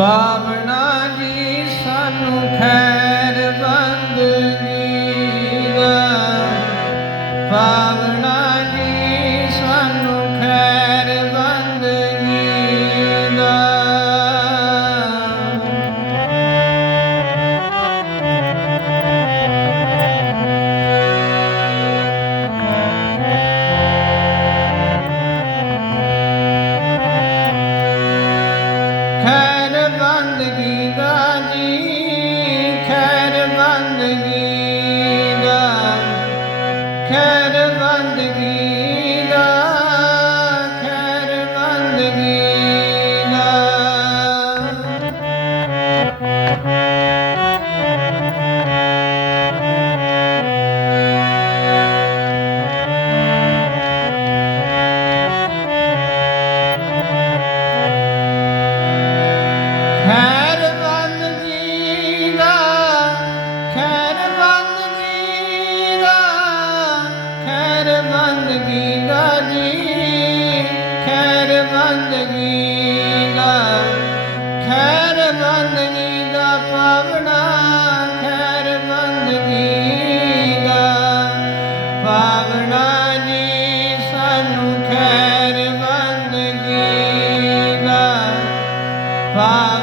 ਪਾਵਨਾ ਜੀ ਸਾਨੂੰ ਖੈਰ ਬੰਦਗੀ ਦਾ ਪਾਵਨਾ ਖੈਰ ਬੰਦਗੀ ਬੰਦਗੀ ਜੀ ਖੈਰ ਬੰਦਗੀ ਦਾ ਖੈਰ ਬੰਦਗੀ ਦਾ ਪਾਵਣਾ, ਖੈਰ ਬੰਦਗੀ ਦਾ। ਪਾਵਣਾ ਜੀ ਸਾਨੂੰ ਖੈਰ ਬੰਦਗੀ ਦਾ ਪਾ